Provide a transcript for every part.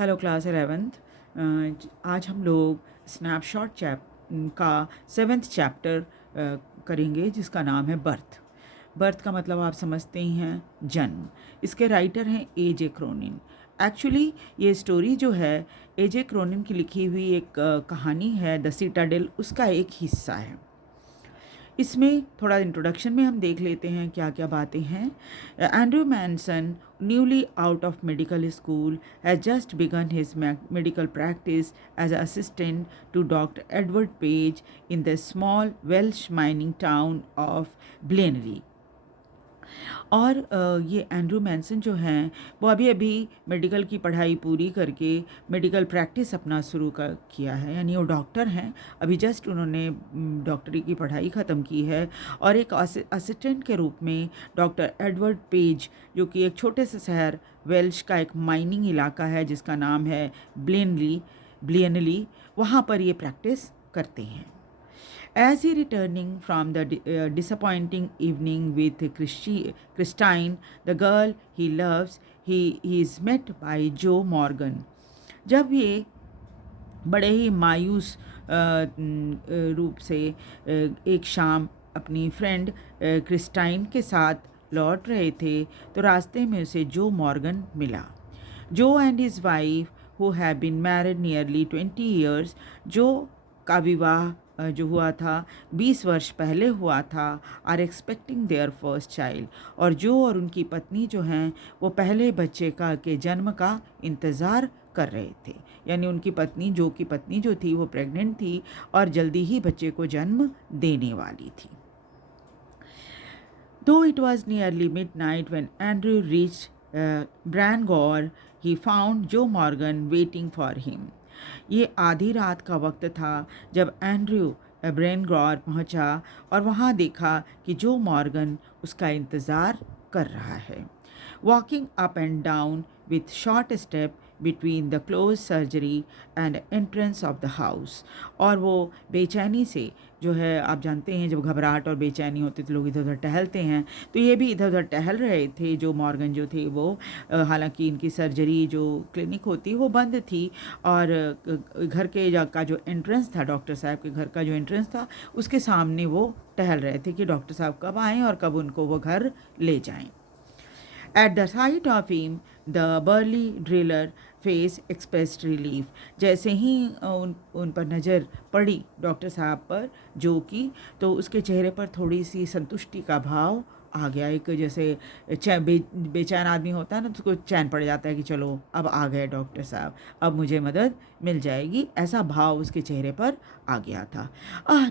Hello class 11th। आज हम लोग स्नैपशॉट का 7th चैप्टर करेंगे जिसका नाम है बर्थ। बर्थ का मतलब आप समझते ही हैं, जन्म। इसके राइटर हैं ए.जे. क्रोनिन। एक्चुअली ये स्टोरी जो है ए.जे. क्रोनिन की लिखी हुई एक कहानी है, द सिटाडेल, उसका एक हिस्सा है। इसमें थोड़ा इंट्रोडक्शन में हम देख लेते हैं क्या क्या बातें हैं। Andrew Manson, newly out of medical school, has just begun his medical practice as assistant to doctor Edward Page in the small Welsh mining town of Blaenelly. और ये एंड्रू मैनसन जो हैं वो अभी अभी मेडिकल की पढ़ाई पूरी करके मेडिकल प्रैक्टिस अपना शुरू कर किया है, यानी वो डॉक्टर हैं। अभी जस्ट उन्होंने डॉक्टरी की पढ़ाई ख़त्म की है और एक असिस्टेंट के रूप में डॉक्टर एडवर्ड पेज, जो कि एक छोटे से शहर वेल्श का एक माइनिंग इलाका है जिसका नाम है ब्लियनली, वहाँ पर ये प्रैक्टिस करते हैं। As he returning from the disappointing evening with Christine, the girl he loves, he is met by Joe Morgan. जब ये बड़े ही मायूस रूप से एक शाम अपनी फ्रेंड क्रिस्टाइन के साथ लौट रहे थे तो रास्ते में उसे जो मॉर्गन मिला। Joe and his wife who have been married nearly 20 years, जो का विवाह जो हुआ था 20 वर्ष पहले हुआ था, are expecting their first child, और जो और उनकी पत्नी जो हैं वो पहले बच्चे के जन्म का इंतज़ार कर रहे थे। यानी उनकी पत्नी जो थी वो प्रेग्नेंट थी और जल्दी ही बच्चे को जन्म देने वाली थी। Though it was nearly midnight when Andrew reached Brangor, he found Joe Morgan waiting for him. ये आधी रात का वक्त था जब एंड्रयू ब्रेनगॉर पहुंचा और वहां देखा कि जो मॉर्गन उसका इंतज़ार कर रहा है। Walking up and down with short step between the close surgery and entrance of the house, और वो बेचैनी से, जो है आप जानते हैं जब घबराहट और बेचैनी होती तो लोग इधर उधर टहलते हैं, तो ये भी इधर उधर टहल रहे थे। जो मॉर्गन जो थे वो हालांकि इनकी सर्जरी जो क्लिनिक होती वो बंद थी, और घर के का जो एंट्रेंस था, डॉक्टर साहब के घर का जो एंट्रेंस था उसके सामने वो टहल रहे थे कि डॉक्टर साहब कब आएँ और कब उनको वो घर ले जाएँ। At the sight of him, the burly driller face expressed relief. जैसे ही उन पर नज़र पड़ी डॉक्टर साहब पर जो की, तो उसके चेहरे पर थोड़ी सी संतुष्टि का भाव आ गया। एक जैसे बेचैन आदमी होता है ना, तो उसको चैन पड़ जाता है कि चलो अब आ गए डॉक्टर साहब, अब मुझे मदद मिल जाएगी, ऐसा भाव उसके चेहरे पर आ गया था।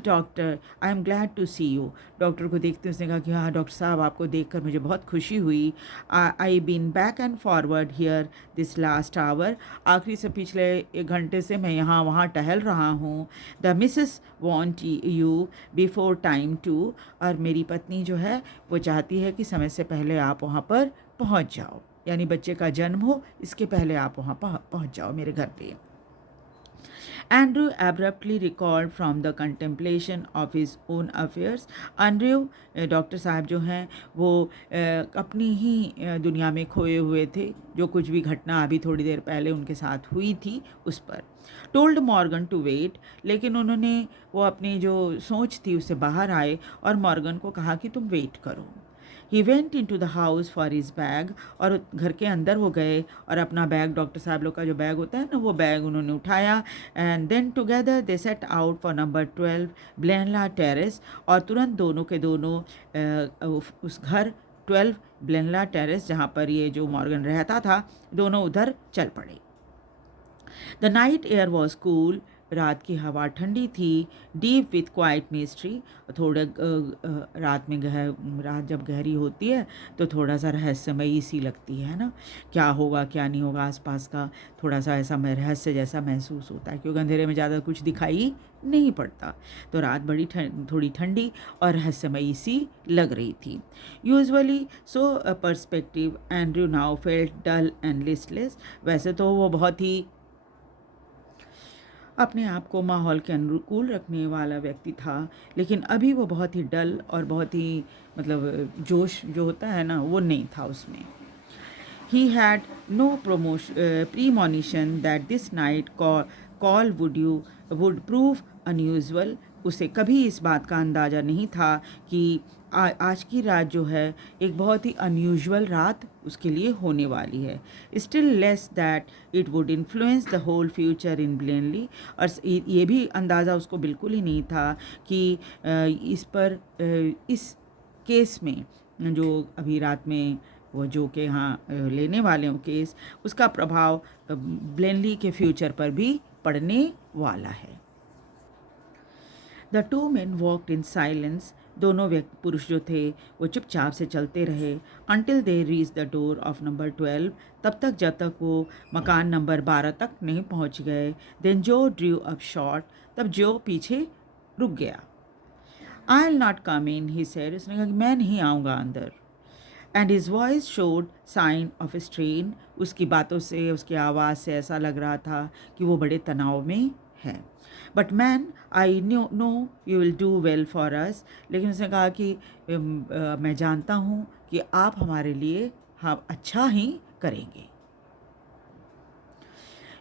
Doctor, I am glad to see you. Doctor को देखते उसने कहा कि हाँ डॉक्टर साहब, आपको देखकर मुझे बहुत खुशी हुई। I been back and forward here this last hour. आखिरी से पिछले 1 घंटे से मैं यहाँ वहाँ टहल रहा हूँ। The missus want you before time to, और मेरी पत्नी जो है वो चाहती है कि समय से पहले आप वहाँ पर पहुँच जाओ, यानी बच्चे का जन्म हो इसके पहले आप वहाँ पहुँच जाओ मेरे घर पे। Andrew abruptly recalled from the contemplation of his own affairs. Andrew, doctor साहब जो हैं वो अपनी ही दुनिया में खोए हुए थे, जो कुछ भी घटना अभी थोड़ी देर पहले उनके साथ हुई थी उस पर। टोल्ड मॉर्गन टू वेट, लेकिन उन्होंने वो अपनी जो सोच थी उससे बाहर आए और मॉर्गन को कहा कि तुम वेट करो। He went into the house for his bag, और घर के अंदर वो गए और अपना बैग, डॉक्टर साहब लोग का जो बैग होता है ना, वो बैग उन्होंने उठाया। And then together they set out for number 12 Blaenelly terrace, और तुरंत दोनों के दोनों उस घर 12 ब्लेनला टेरेस जहाँ पर ये जो मॉर्गन रहता था, दोनों उधर चल पड़े। The night air was cool, रात की हवा ठंडी थी। डीप विथ क्वाइट मिस्ट्री, थोड़ा रात जब गहरी होती है तो थोड़ा सा रहस्यमयी सी लगती है ना, क्या होगा क्या नहीं होगा आसपास का, थोड़ा सा ऐसा रहस्य जैसा महसूस होता है, क्योंकि अंधेरे में ज़्यादा कुछ दिखाई नहीं पड़ता। तो रात बड़ी थोड़ी ठंडी और रहस्यमयी सी लग रही थी। Usually so perspective, Andrew now felt dull and listless. वैसे तो वो बहुत ही अपने आप को माहौल के अनुकूल रखने वाला व्यक्ति था, लेकिन अभी वो बहुत ही डल और बहुत ही जोश जो होता है ना वो नहीं था उसमें। He had no premonition that this night call would prove unusual. उसे कभी इस बात का अंदाज़ा नहीं था कि आज की रात जो है एक बहुत ही अनयूजुअल रात उसके लिए होने वाली है. Still less that it would influence the whole future in Blaenelly. और ये भी अंदाज़ा उसको बिल्कुल ही नहीं था कि इस पर इस केस में जो अभी रात में वो जो के यहाँ लेने वाले हो केस, उसका प्रभाव ब्लेनली के फ्यूचर पर भी पड़ने वाला है. The two main walked in silence. दोनों पुरुष जो थे वो चुपचाप से चलते रहे. Until they reach the door of number 12. तब तक जब तक वो मकान नंबर 12 तक नहीं पहुंच गए. देन जो ड्रू अप शॉर्ट. तब जो पीछे रुक गया. I will not come in, he said. उसने कहा कि मैं नहीं आऊँगा अंदर. And his voice showed sign of strain. उसकी बातों से, उसकी आवाज़ से ऐसा लग रहा था कि वो बड़े तनाव में है. But man, I know you will do well for us. लेकिन उसने कहा कि मैं जानता हूँ कि आप हमारे लिए हम अच्छा ही करेंगे.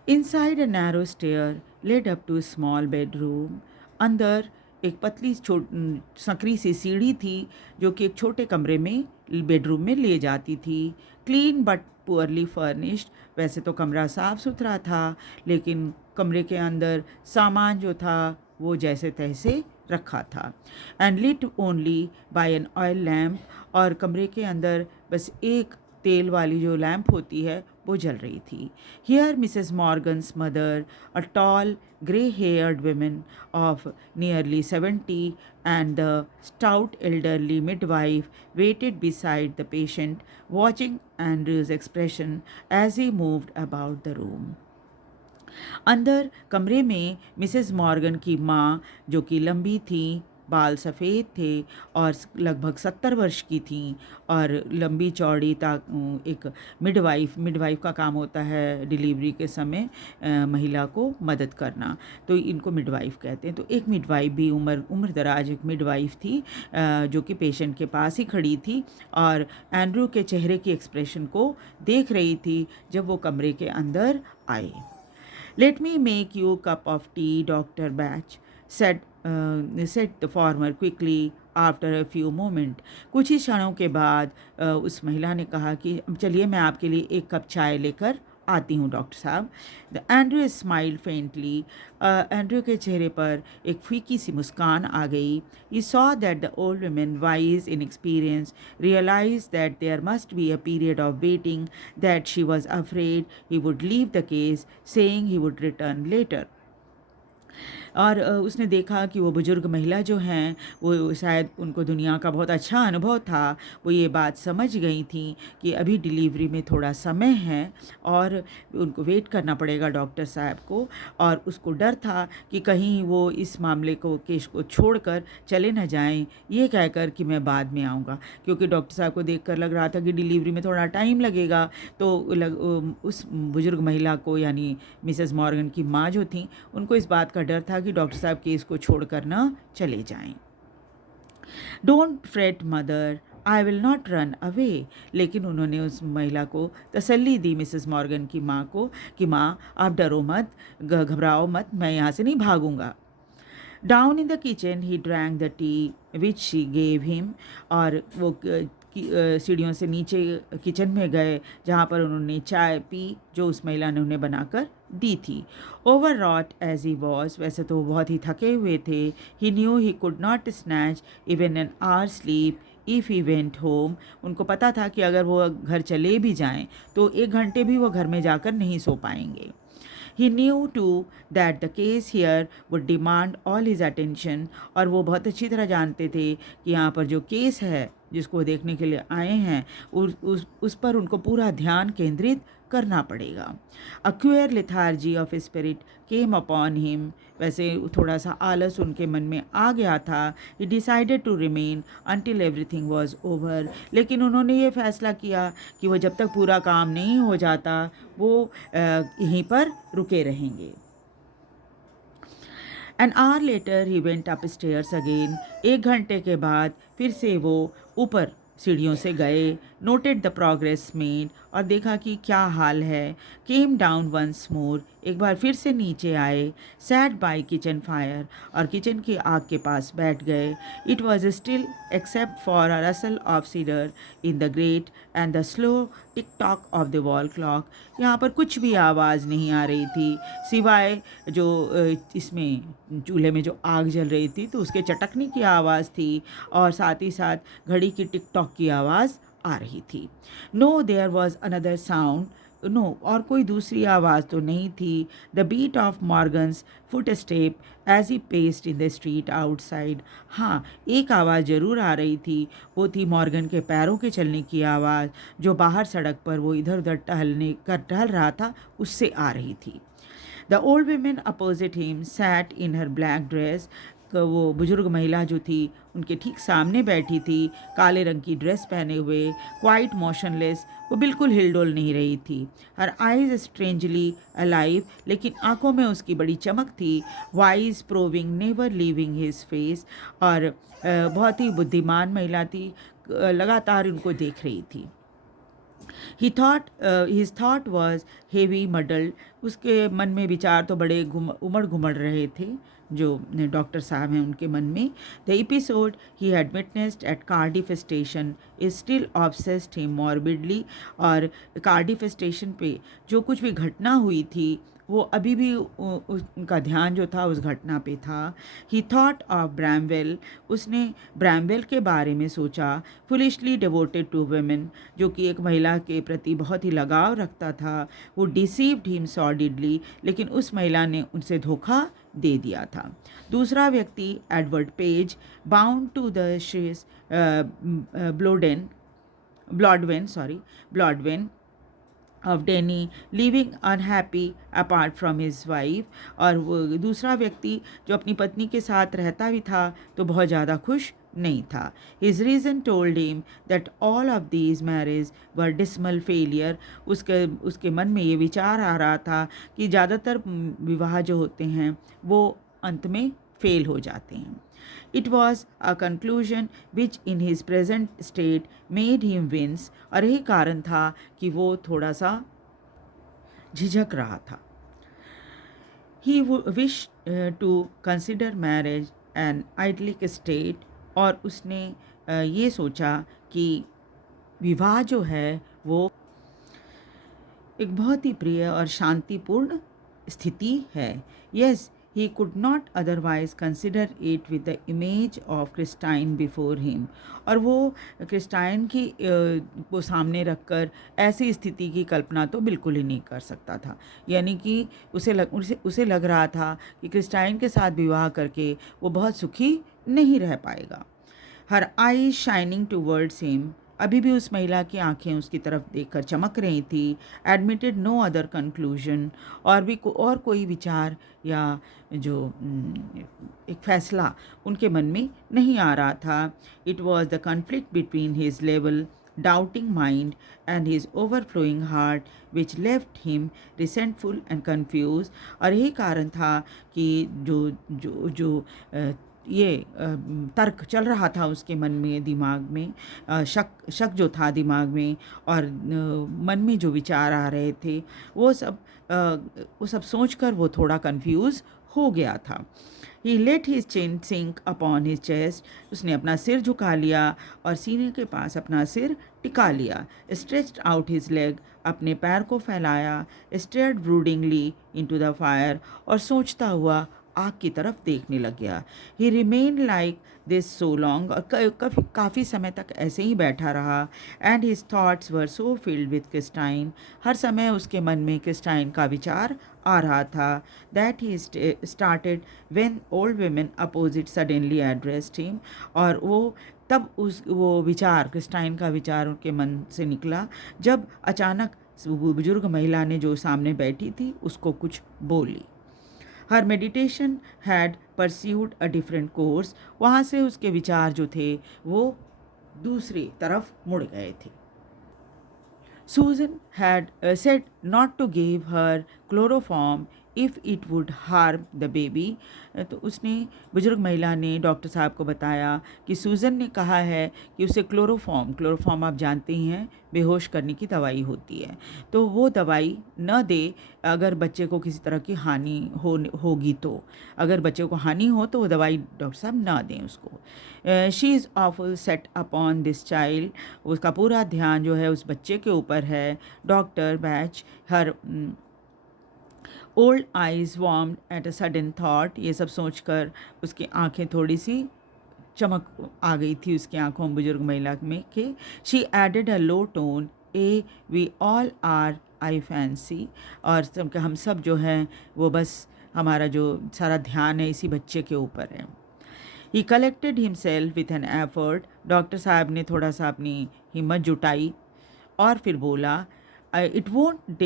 Inside a narrow stair led up to small bedroom. अंदर एक पतली संकरी सी सीढ़ी थी जो कि एक छोटे कमरे में बेडरूम में ले जाती थी. Clean but poorly furnished. वैसे तो कमरा साफ़ सुथरा था, लेकिन कमरे के अंदर सामान जो था वो जैसे तैसे रखा था. And lit only by an oil lamp. और कमरे के अंदर बस एक तेल वाली जो लैम्प होती है वो जल रही थी. Here Mrs Morgan's mother, a tall grey heard woman of nearly 70, and the stout elderly midwife waited beside the patient, watching Andrew's expression as he moved about the room. अंदर कमरे में मिसेस मॉर्गन की माँ, जो कि लंबी थी, बाल सफ़ेद थे और लगभग 70 वर्ष की थी, और लंबी चौड़ी एक मिडवाइफ का काम होता है डिलीवरी के समय महिला को मदद करना, तो इनको मिडवाइफ कहते हैं. तो एक मिडवाइफ भी उम्र दराज एक मिडवाइफ थी जो कि पेशेंट के पास ही खड़ी थी और एंड्रू के चेहरे की एक्सप्रेशन को देख रही थी जब वो कमरे के अंदर आए. Let me make you a cup of tea, Dr. Batch, said the farmer quickly after a few moments. कुछ ही क्षणों के बाद उस महिला ने कहा कि चलिए मैं आपके लिए एक कप चाय लेकर आती हूँ डॉक्टर साहब. The Andrew smiled faintly. Andrew के चेहरे पर एक फीकी सी मुस्कान आ गई. He saw that the old woman, wise in experience, realized that there must be a period of waiting, that she was afraid he would leave the case, saying he would return later. और उसने देखा कि वो बुज़ुर्ग महिला जो हैं वो शायद उनको दुनिया का बहुत अच्छा अनुभव था. वो ये बात समझ गई थी कि अभी डिलीवरी में थोड़ा समय है और उनको वेट करना पड़ेगा डॉक्टर साहब को, और उसको डर था कि कहीं वो इस मामले को केस को छोड़कर चले न जाएं, ये कहकर कि मैं बाद में आऊँगा, क्योंकि डॉक्टर साहब को देखकर लग रहा था कि डिलीवरी में थोड़ा टाइम लगेगा. तो उस बुज़ुर्ग महिला को, यानी मिसेस मॉर्गन की माँ जो थी, उनको इस बात का डर था कि डॉक्टर साहब केस को छोड़कर ना चले जाएं. Don't freight mother, I will not run away. लेकिन उन्होंने उस महिला को तसल्ली दी, मिसेस मॉर्गन की माँ को, कि माँ आप डरो मत, घबराओ मत, मैं यहाँ से नहीं भागूंगा. Down in the kitchen he drank the tea which she gave him. और वो सीढ़ियों से नीचे किचन में गए जहाँ पर उन्होंने चाय पी जो उस महिला ने उन्हें बनाकर दी थी. Overwrought as he was. वैसे तो बहुत ही थके हुए थे. He knew he could not snatch even an hour sleep if he went home. उनको पता था कि अगर वो घर चले भी जाएं तो 1 घंटे भी वो घर में जाकर नहीं सो पाएंगे. He knew too that the case here would demand all his attention. और वो बहुत अच्छी तरह जानते थे कि यहाँ पर जो केस है जिसको देखने के लिए आए हैं उस पर उनको पूरा ध्यान केंद्रित करना पड़ेगा. A queer lethargy of spirit came upon him. वैसे थोड़ा सा आलस उनके मन में आ गया था. He decided to remain until everything was over. लेकिन उन्होंने ये फैसला किया कि वो जब तक पूरा काम नहीं हो जाता वो यहीं पर रुके रहेंगे. An hour later he went upstairs again. 1 घंटे के बाद फिर से वो ऊपर सीढ़ियों से गए. Noted the progress made. और देखा कि क्या हाल है। केम डाउन वंस मोर, एक बार फिर से नीचे आए। सैट बाय किचन फायर, और किचन की आग के पास बैठ गए। It was still except for a Russell of cedar in the great and the slow tick tock of the wall clock. यहाँ पर कुछ भी आवाज़ नहीं आ रही थी सिवाय जो इसमें चूल्हे में जो आग जल रही थी तो उसके चटकने की आवाज़ थी, और साथ ही साथ घड़ी की टिक टॉक की आवाज़ आ रही थी। No there was another sound, no और कोई दूसरी आवाज़ तो नहीं थी। The beat of Morgan's foot step as he passed in the street outside. हाँ, एक आवाज़ ज़रूर आ रही थी, वो थी मॉर्गन के पैरों के चलने की आवाज़, जो बाहर सड़क पर वो इधर उधर टहल रहा था उससे आ रही थी। The old women opposite him sat in her black dress, वो बुजुर्ग महिला जो थी उनके ठीक सामने बैठी थी, काले रंग की ड्रेस पहने हुए, क्वाइट मोशनलेस, वो बिल्कुल हिलडोल नहीं रही थी। हर आइज स्ट्रेंजली अलाइव, लेकिन आंखों में उसकी बड़ी चमक थी। Wise proving never leaving his face, और बहुत ही बुद्धिमान महिला थी, लगातार उनको देख रही थी। ही thought his thought was heavy muddled, उसके मन में विचार तो बड़े उमड़ घुमड़ रहे थे जो डॉक्टर साहब हैं उनके मन में। The episode he had witnessed at Cardiff station is still obsessed him morbidly, और कार्डिफ स्टेशन पे जो कुछ भी घटना हुई थी वो अभी भी उनका ध्यान जो था उस घटना पे था। ही थॉट ऑफ ब्रैमवेल, उसने ब्रैमवेल के बारे में सोचा। फुलिशली डिवोटेड टू वेमेन, जो कि एक महिला के प्रति बहुत ही लगाव रखता था। वो डिसीव्ड हिम सॉर्डिडली, लेकिन उस महिला ने उनसे धोखा दे दिया था। दूसरा व्यक्ति Edward Page, bound to the shes Blodwen of Denny, living unhappy apart from his wife, और वो दूसरा व्यक्ति जो अपनी पत्नी के साथ रहता भी था तो बहुत ज़्यादा खुश नहीं था। His reason told him that all of these marriage were dismal failure, उसके मन में ये विचार आ रहा था कि ज़्यादातर विवाह जो होते हैं वो अंत में फेल हो जाते हैं। It was a conclusion which in his present state made him wince, और यही कारण था कि वो थोड़ा सा झिझक रहा था। He wished to consider marriage an idyllic state, और उसने ये सोचा कि विवाह जो है वो एक बहुत ही प्रिय और शांतिपूर्ण स्थिति है। Yes, he could not otherwise consider it with the image of Christine before him, और वो क्रिस्टाइन की को सामने रखकर ऐसी स्थिति की कल्पना तो बिल्कुल ही नहीं कर सकता था। यानी कि उसे लग रहा था कि क्रिस्टाइन के साथ विवाह करके वो बहुत सुखी नहीं रह पाएगा। हर आई शाइनिंग टूवर्ड्स हिम, अभी भी उस महिला की आंखें उसकी तरफ देखकर चमक रही थी। एडमिटेड नो अदर कंक्लूजन, और कोई विचार या जो एक फैसला उनके मन में नहीं आ रहा था। It was the conflict between his level doubting mind and his overflowing heart which left him resentful and confuse, और यही कारण था कि जो जो जो ये तर्क चल रहा था उसके मन में, दिमाग में शक जो था दिमाग में, और मन में जो विचार आ रहे थे वो सब सोचकर वो थोड़ा कंफ्यूज हो गया था। ही लेट हिज चिन सिंक अपॉन हिज चेस्ट, उसने अपना सिर झुका लिया और सीने के पास अपना सिर टिका लिया। स्ट्रेच्ड आउट हिज लेग, अपने पैर को फैलाया। Stared broodingly into the fire, और सोचता हुआ आग की तरफ देखने लग गया। He remain like this so long, और काफ़ी समय तक ऐसे ही बैठा रहा। And his thoughts were so filled with Christine, हर समय उसके मन में क्रिस्टाइन का विचार आ रहा था। That he started when old women opposite suddenly addressed him, और वो विचार, क्रिस्टाइन का विचार उनके मन से निकला जब अचानक बुजुर्ग महिला ने जो सामने बैठी थी उसको कुछ बोली। Her meditation had pursued a different course, वहाँ से उसके विचार जो थे वो दूसरी तरफ मुड़ गए थे। Susan had said not to give her chloroform if it would harm the baby. तो उसने बुजुर्ग महिला ने डॉक्टर साहब को बताया कि सूजन ने कहा है कि उसे क्लोरोफॉर्म आप जानते ही हैं बेहोश करने की दवाई होती है, तो वो दवाई न दे अगर बच्चे को किसी तरह की हानि होगी। तो अगर बच्चे को हानि हो तो वो दवाई डॉक्टर साहब ना दें उसको। She is awful set upon this child, उसका पूरा ध्यान जो है उस बच्चे के ऊपर है। Doctor batch her old eyes warm at a sudden thought, ये सब सोचकर उसकी आंखें थोड़ी सी चमक आ गई थी उसकी आंखों में बुजुर्ग महिला में के। She added a low tone, ah we all are I fancy, और हम सब जो हैं वो बस हमारा जो सारा ध्यान है इसी बच्चे के ऊपर है। ही collected himself with an effort, doctor साहब ने थोड़ा सा अपनी हिम्मत जुटाई और फिर बोला, it won't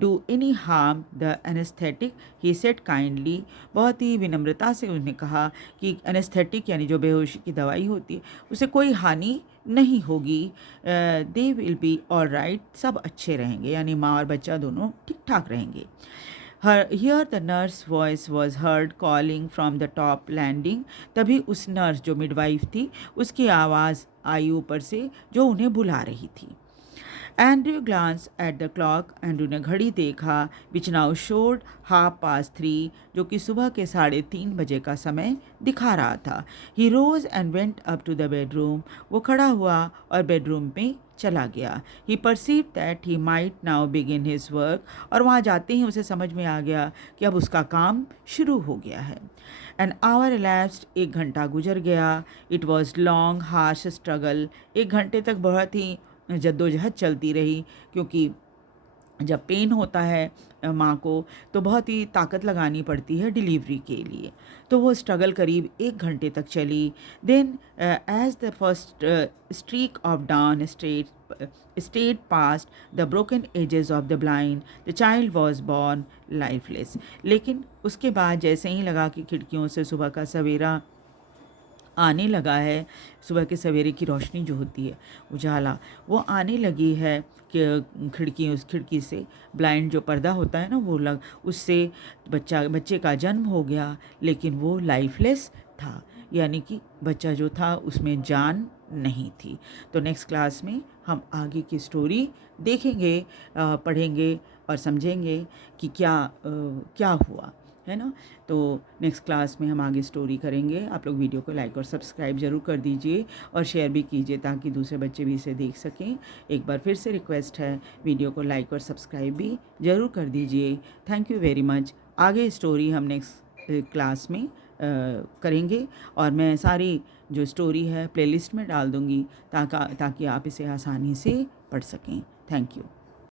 do any harm the anaesthetic, he said kindly. बहुत ही विनम्रता से उन्होंने कहा कि एनेस्थेटिक यानी जो बेहोशी की दवाई होती है उसे कोई हानि नहीं होगी, they will be all right, सब अच्छे रहेंगे, यानी माँ और बच्चा दोनों ठीक ठाक रहेंगे। Here the nurse voice was heard calling from the top landing, तभी उस नर्स जो मिडवाइफ थी उसकी आवाज़ आई ऊपर से जो उन्हें बुला रही थी। Andrew glance at the clock, Andrew ने घड़ी देखा, विच नाउ शोड 3:30, जो कि सुबह के 3:30 बजे का समय दिखा रहा था। He rose and went up to the bedroom, वो खड़ा हुआ और बेडरूम में चला गया। He perceive that he might now begin his work, और वहाँ जाते ही उसे समझ में आ गया कि अब उसका काम शुरू हो गया है। एन आवर elapsed, 1 घंटा गुजर गया। It was long harsh struggle, 1 घंटे तक बहुत ही जद्दोजहद चलती रही, क्योंकि जब पेन होता है माँ को तो बहुत ही ताकत लगानी पड़ती है डिलीवरी के लिए। तो वो स्ट्रगल करीब 1 घंटे तक चली। Then as the first streak of down state past the broken edges of the blind, the child was born lifeless. लेकिन उसके बाद जैसे ही लगा कि खिड़कियों से सुबह का सवेरा आने लगा है, सुबह के सवेरे की रोशनी जो होती है उजाला वो आने लगी है कि उस खिड़की से ब्लाइंड जो पर्दा होता है ना वो उससे बच्चे का जन्म हो गया, लेकिन वो लाइफलेस था, यानी कि बच्चा जो था उसमें जान नहीं थी। तो नेक्स्ट क्लास में हम आगे की स्टोरी देखेंगे, पढ़ेंगे और समझेंगे कि क्या हुआ है ना। तो नेक्स्ट क्लास में हम आगे स्टोरी करेंगे। आप लोग वीडियो को लाइक और सब्सक्राइब ज़रूर कर दीजिए और शेयर भी कीजिए ताकि दूसरे बच्चे भी इसे देख सकें। एक बार फिर से रिक्वेस्ट है, वीडियो को लाइक और सब्सक्राइब भी ज़रूर कर दीजिए। Thank you very much. आगे स्टोरी हम नेक्स्ट क्लास में करेंगे और मैं सारी जो स्टोरी है प्लेलिस्ट में डाल दूँगी ताकि आप इसे आसानी से पढ़ सकें। Thank you.